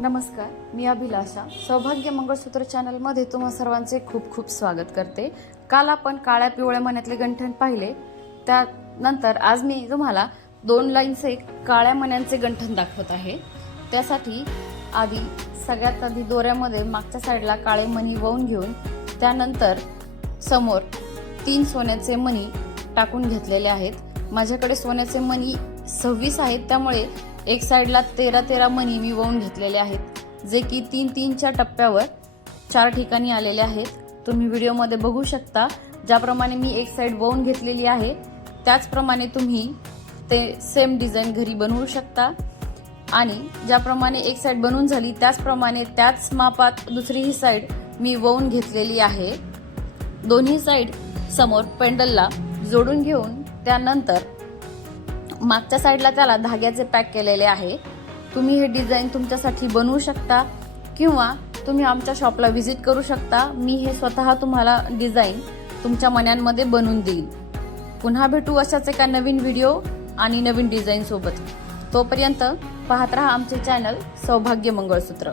नमस्कार मी अभिलाषा. सौभाग्य मंगळसूत्र चॅनलमध्ये तुम्हा सर्वांचे खूप खूप स्वागत करते. काल आपण काळ्या पिवळ्या मण्यातले गंठण पाहिले. त्यानंतर आज मी तुम्हाला दोन लाईनचे काळ्या मण्यांचे गंठण दाखवत आहे. त्यासाठी आधी सगळ्यात आधी दोऱ्यामध्ये मागच्या साईडला काळे मणी वाहून घेऊन त्यानंतर समोर तीन सोन्याचे मणी टाकून घेतलेले आहेत. माझ्याकडे सोन्याचे मणी सव्वीस आहेत त्यामुळे एक साईडला तेरा तेरा मणी मी वळून घेतलेले आहेत. जे की तीन तीनच्या टप्प्यावर चार ठिकाणी आलेले आहेत. तुम्ही व्हिडिओमध्ये बघू शकता ज्याप्रमाणे मी एक साईड वळून घेतलेली आहे त्याचप्रमाणे तुम्ही ते सेम डिझाईन घरी बनवू शकता. आणि ज्याप्रमाणे एक साईड बनवून झाली त्याचप्रमाणे त्याच मापात दुसरीही साईड मी वळून घेतलेली आहे. दोन्ही साईड समोर पेंडलला जोडून घेऊन त्यानंतर मागच्या साईडला त्याला धाग्याचे पॅक केलेले आहे. तुम्ही हे डिझाईन तुमच्यासाठी बनवू शकता किंवा तुम्ही आमच्या शॉपला व्हिजिट करू शकता. मी हे स्वतः तुम्हाला डिझाईन तुमच्या मन्यांमध्ये बनवून देईन. पुन्हा भेटू अशाच एका नवीन व्हिडिओ आणि नवीन डिझाईनसोबत तोपर्यंत पाहत राहा आमचे चॅनल सौभाग्य मंगळसूत्र.